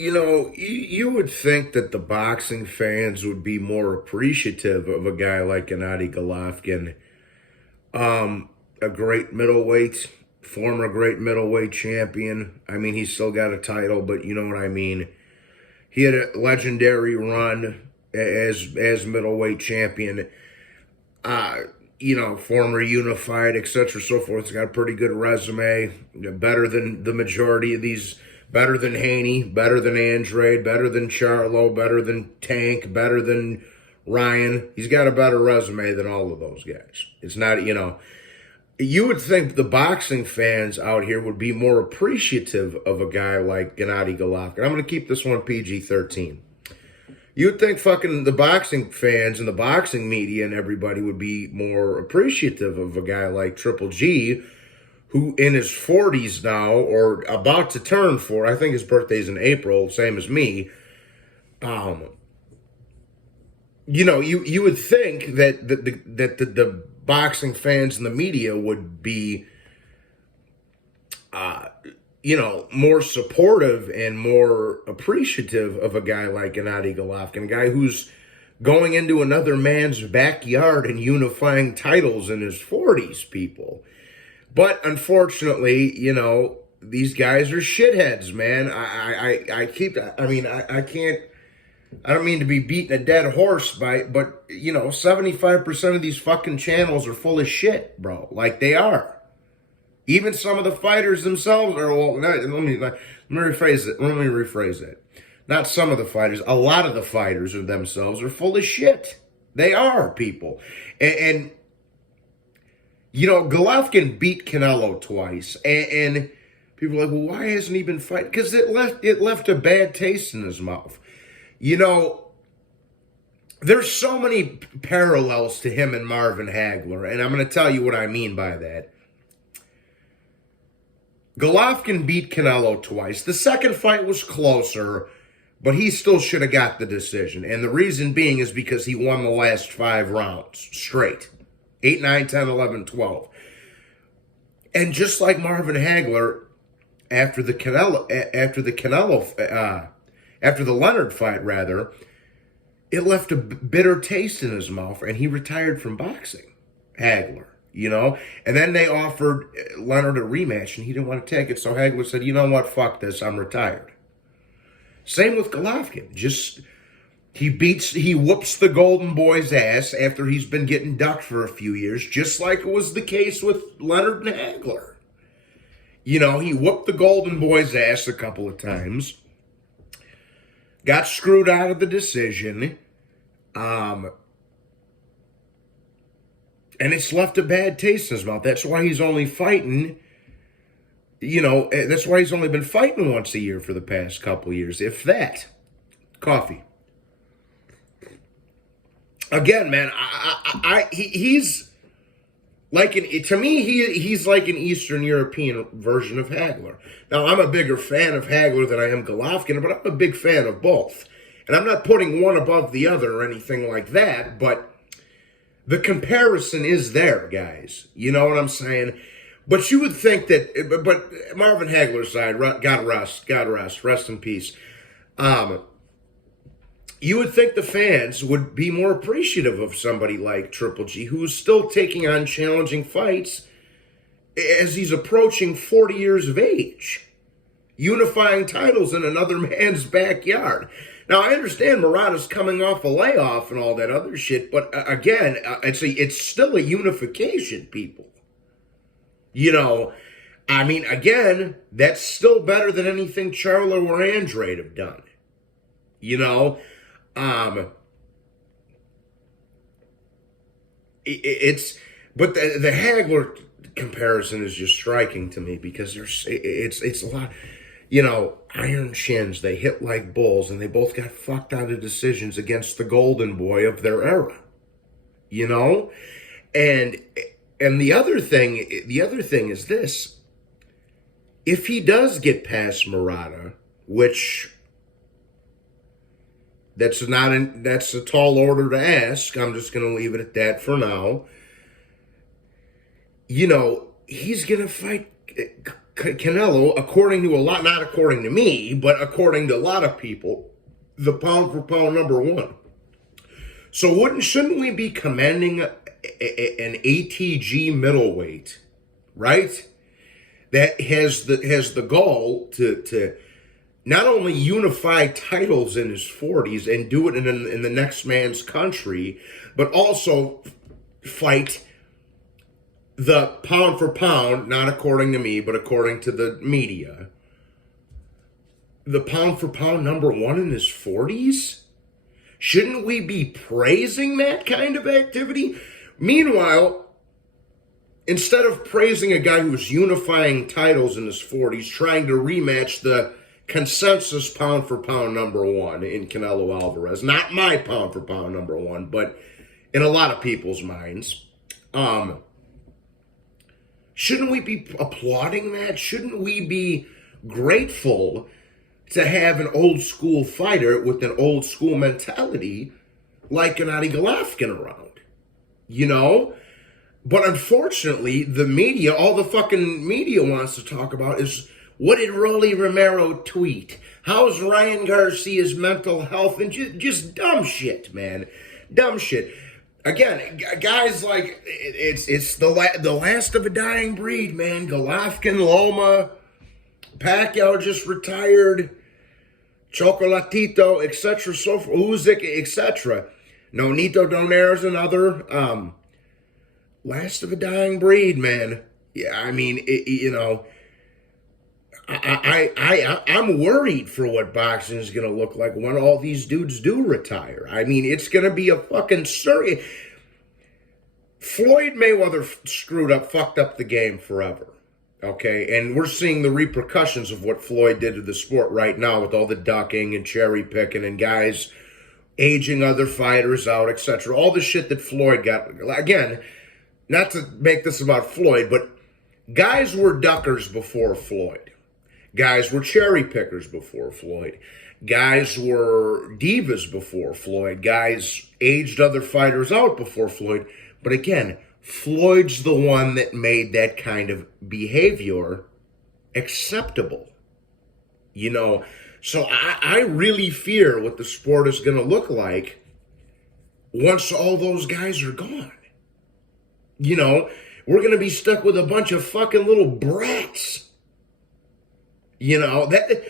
You would think that the boxing fans would be more appreciative of a guy like Gennady Golovkin, a great middleweight, former great middleweight champion. I mean, he's still got a title, but you know what I mean. He had a legendary run as middleweight champion. Uh, former unified, etc., so forth. He's got a pretty good resume. Better than the majority of these. Better than Haney. Better than Andrade. Better than Charlo. Better than Tank. Better than Ryan. He's got a better resume than all of those guys. It's not, you would think the boxing fans out here would be more appreciative of a guy like Gennady Golovkin. I'm going to keep this one PG-13. You'd think fucking the boxing fans and the boxing media and everybody would be more appreciative of a guy like Triple G, who in his 40s now, or about to turn 40, I think his birthday's in April, same as me. You would think that the boxing fans and the media would be more supportive and more appreciative of a guy like Gennady Golovkin, a guy who's going into another man's backyard and unifying titles in his 40s, people. But unfortunately, these guys are shitheads, man. I don't mean to be beating a dead horse but 75% of these fucking channels are full of shit, bro. Like they are. Even some of the fighters themselves are, let me rephrase it. Let me rephrase it. Not some of the fighters. A lot of the fighters themselves are full of shit. They are, people. And Golovkin beat Canelo twice. And people are like, well, why hasn't he been fighting? Because it left a bad taste in his mouth. There's so many parallels to him and Marvin Hagler. And I'm going to tell you what I mean by that. Golovkin beat Canelo twice. The second fight was closer, but he still should have got the decision. And the reason being is because he won the last 5 rounds straight. 8, 9, 10, 11, 12. And just like Marvin Hagler, after the Leonard fight, rather, it left a bitter taste in his mouth, and he retired from boxing, Hagler. And then they offered Leonard a rematch, and he didn't want to take it. So Hagler said, you know what, fuck this, I'm retired. Same with Golovkin. He whoops the Golden Boy's ass after he's been getting ducked for a few years, just like it was the case with Leonard and Hagler. He whooped the Golden Boy's ass a couple of times, got screwed out of the decision, and it's left a bad taste in his mouth. That's why he's only fighting, that's why he's only been fighting once a year for the past couple of years, if that. Coffee. Again, man, he's like to me, he's like an Eastern European version of Hagler. Now, I'm a bigger fan of Hagler than I am Golovkin, but I'm a big fan of both. And I'm not putting one above the other or anything like that, but the comparison is there, guys. You know what I'm saying? But you would think that, but Marvin Hagler's side, God rest in peace. You would think the fans would be more appreciative of somebody like Triple G, who's still taking on challenging fights as he's approaching 40 years of age, unifying titles in another man's backyard. Now, I understand Murata's coming off a layoff and all that other shit, but again, it's still a unification, people. Again, that's still better than anything Charlo or Andrade have done. But the Hagler comparison is just striking to me because it's a lot, iron shins, they hit like bulls, and they both got fucked out of decisions against the golden boy of their era, and the other thing is this: if he does get past Murata, which that's a tall order to ask. I'm just going to leave it at that for now. He's going to fight Canelo, according to a lot, not according to me, but according to a lot of people, the pound for pound number one. So shouldn't we be commending an ATG middleweight, right? That has the goal to not only unify titles in his 40s and do it in the next man's country, but also fight the pound for pound, not according to me, but according to the media, the pound for pound number one in his 40s? Shouldn't we be praising that kind of activity? Meanwhile, instead of praising a guy who's unifying titles in his 40s, trying to rematch the consensus pound for pound number one in Canelo Alvarez, not my pound for pound number one, but in a lot of people's minds, shouldn't we be applauding that? Shouldn't we be grateful to have an old school fighter with an old school mentality like Gennady Golovkin around? You know? But unfortunately, the media, all the fucking media wants to talk about is, what did Rolly Romero tweet? How's Ryan Garcia's mental health? And just dumb shit, man. Dumb shit. Again, guys like, it's the last of a dying breed, man. Golovkin, Loma, Pacquiao just retired, Chocolatito, etc., so forth, Usyk, etc. Nonito Donaire's another. Last of a dying breed, man. Yeah, I mean, I'm worried for what boxing is going to look like when all these dudes do retire. I mean, it's going to be a fucking circus. Floyd Mayweather fucked up the game forever. Okay, and we're seeing the repercussions of what Floyd did to the sport right now with all the ducking and cherry picking and guys aging other fighters out, etc. All the shit that Floyd got. Again, not to make this about Floyd, but guys were duckers before Floyd. Guys were cherry pickers before Floyd. Guys were divas before Floyd. Guys aged other fighters out before Floyd. But again, Floyd's the one that made that kind of behavior acceptable. You know, so I really fear what the sport is going to look like once all those guys are gone. You know, we're going to be stuck with a bunch of fucking little brats. You know, that,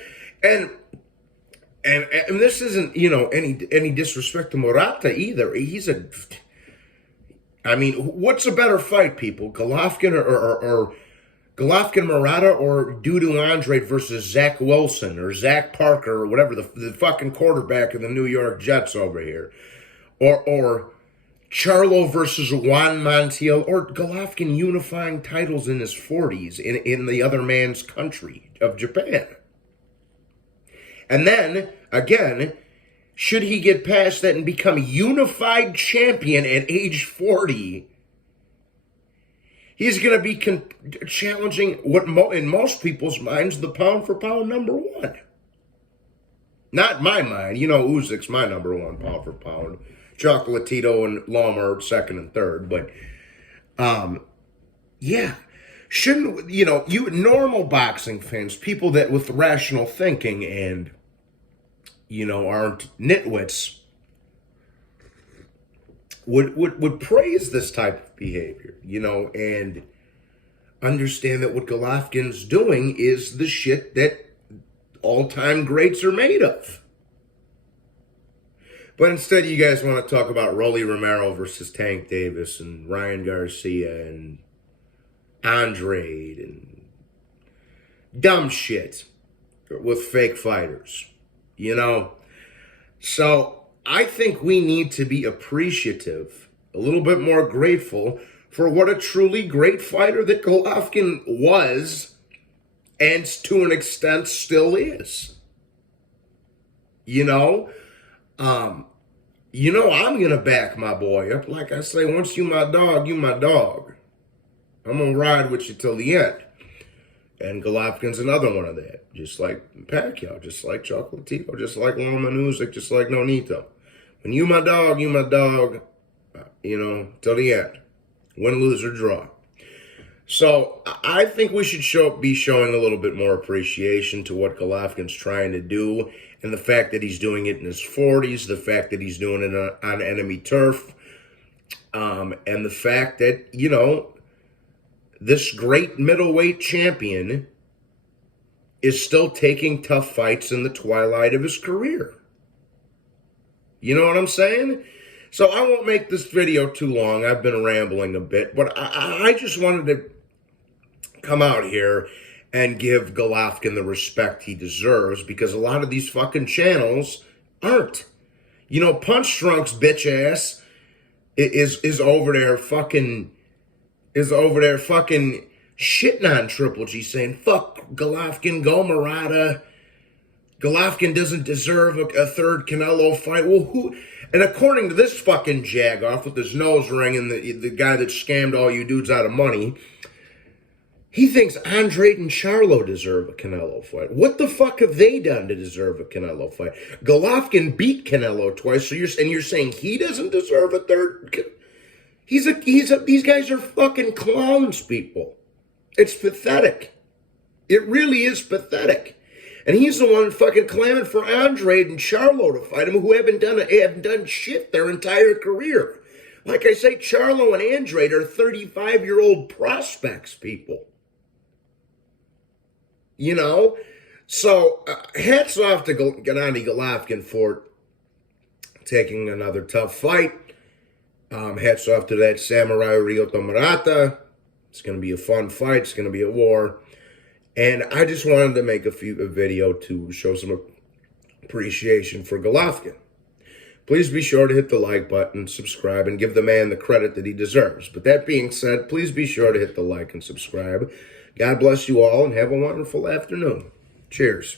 and this isn't, you know, any disrespect to Murata either. I mean, what's a better fight, people? Golovkin or Golovkin Murata, or Dudu Andrade versus Zach Wilson or Zach Parker or whatever, the fucking quarterback of the New York Jets over here, or Charlo versus Juan Montiel, or Golovkin unifying titles in his 40s in the other man's country of Japan. And then, again, should he get past that and become unified champion at age 40, he's going to be challenging what in most people's minds, the pound for pound number one. Not my mind. You know, Usyk's my number one pound for pound. Chocolatito and Loma are second and third. But, yeah. Shouldn't, you know, you normal boxing fans, people that with rational thinking and, you know, aren't nitwits, would praise this type of behavior, you know, and understand that what Golovkin's doing is the shit that all-time greats are made of. But instead, you guys want to talk about Rolly Romero versus Tank Davis and Ryan Garcia and Andrade and dumb shit with fake fighters. You know, so I think we need to be appreciative, a little bit more grateful for what a truly great fighter that Golovkin was and to an extent still is. You know, I'm going to back my boy up. Like I say, once you my dog, you my dog. I'm going to ride with you till the end. And Golovkin's another one of that. Just like Pacquiao, just like Chocolatito, just like Loma Usyk, just like Nonito. When you my dog, you know, till the end. Win, lose, or draw. So I think we should be showing a little bit more appreciation to what Golovkin's trying to do, and the fact that he's doing it in his 40s, the fact that he's doing it on enemy turf, and the fact that, you know, this great middleweight champion is still taking tough fights in the twilight of his career. You know what I'm saying? So I won't make this video too long. I've been rambling a bit, but I just wanted to come out here and give Golovkin the respect he deserves, because a lot of these fucking channels aren't. You know, Punch Drunk's bitch ass is over there fucking shitting on Triple G, saying fuck Golovkin, go Murata. Golovkin doesn't deserve a third Canelo fight. Well, who? And according to this fucking jagoff with his nose ring and the guy that scammed all you dudes out of money, he thinks Andrade and Charlo deserve a Canelo fight. What the fuck have they done to deserve a Canelo fight? Golovkin beat Canelo twice, so you're saying he doesn't deserve a third? These guys are fucking clowns, people. It's pathetic. It really is pathetic. And he's the one fucking clamoring for Andrade and Charlo to fight him, who haven't done shit their entire career. Like I say, Charlo and Andrade are 35-year-old prospects, people. You know? So, hats off to Gennady Golovkin for taking another tough fight. Hats off to that Samurai Ryota Murata. It's going to be a fun fight. It's going to be a war. And I just wanted to make a video to show some appreciation for Golovkin. Please be sure to hit the like button, subscribe, and give the man the credit that he deserves. But that being said, please be sure to hit the like and subscribe. God bless you all, and have a wonderful afternoon. Cheers.